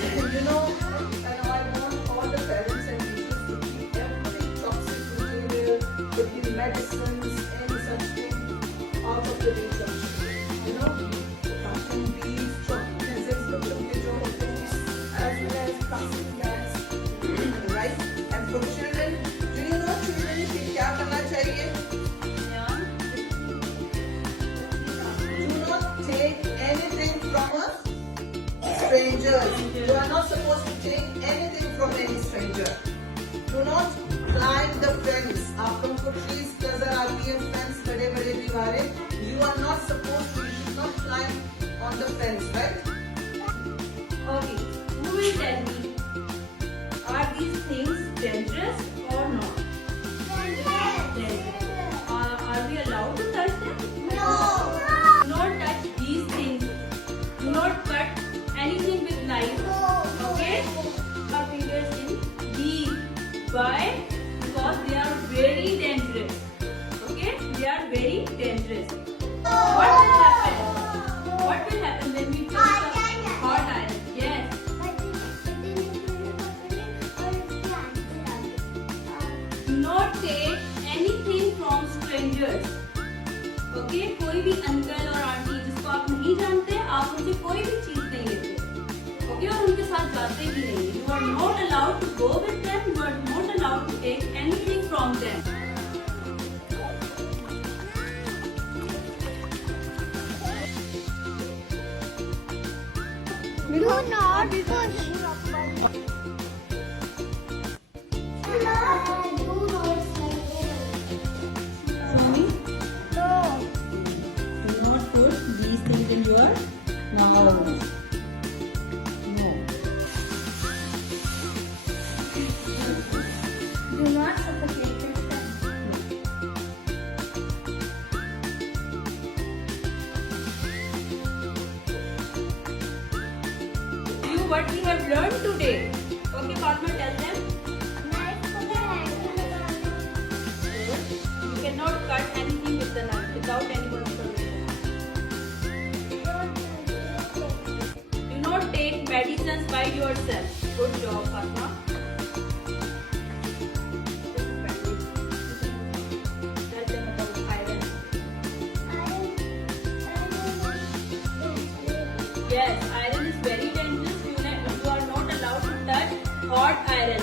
You know, and I want all the parents and teachers to keep every toxic material, with the medicines, any such thing out of the reach of children. You know, cotton beads, chocolate, bottom के जो होते हैं, as well as plastic bags, right? And for children, do you know children को क्या करना चाहिए? Do not take anything from us. Strangers. You are not supposed to take anything from any stranger. Do not climb the fence. आप लोगों को please नजर आती है fence बड़े-बड़े दीवारें. You are not supposed to. You should not climb on the fence, right? Okay. Who will tell me? Are these things dangerous or not? Dangerous. Are we allowed to touch them? No. Do not touch these things. Do not cut anything with knife. Okay? Our fingers in these. Why? Because they are very dangerous. Okay? They are very dangerous. What will happen? What will happen when we touch the hot iron? Yes. Do not take anything from strangers. Okay? कोई भी uncle और aunty जिसको आप नहीं जानते, आप उनसे कोई भी चीज नहीं लेते. Okay? और उनके साथ जाते भी नहीं. You are not allowed to go with them. You are not allowed to take anything from them. Do not push. Show me. No. Do not put these things in your mouth. No. Do not suffocate them. Do what we have learned today. Okay, Fatma, tell them. Knife for the hand. You cannot cut anything with the knife without anyone's permission. Do not take medicines by yourself. Good job, Fatma. Tell them about iron. Yes, iron is very dangerous. You are not allowed to touch hot iron.